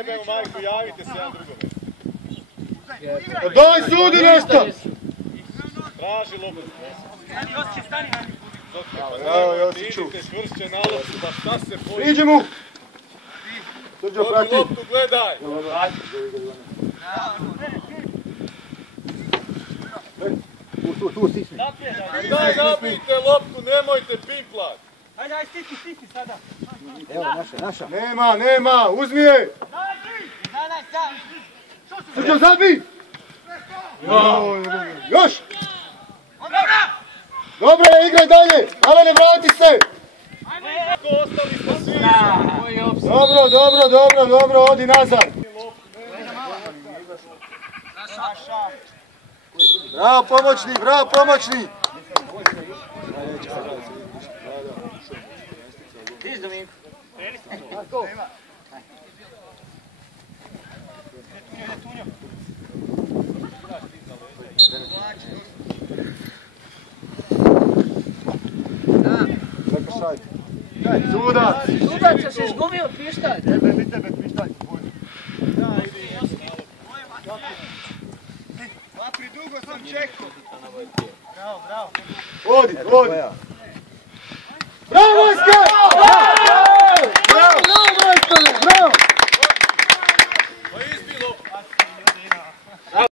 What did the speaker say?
Jebe u majku, javite se jedan drugome. Daj sudi nešto! Traži loptu. Josić, stani na njih. Evo Josiću. Idite čvršće na loptu, pa šta se boji? Iđi mu! Srđo Dobi prati. loptu, gledaj! Tu stisni. Daj, nabijte loptu, nemojte piplat! Ajde, stisni sada. Evo, naša. Nema, uzmi je! Srđo, zabij! Još! Dobro je, igraj dalje! Alene, vrati se! Ostali ste svi! Dobro, odi nazad! Bravo pomoćni! Tiš, Dominko. Sudac se izgubio pištalj. Tebe pištalj. Pridugo sam čekao. Odi! Bravo!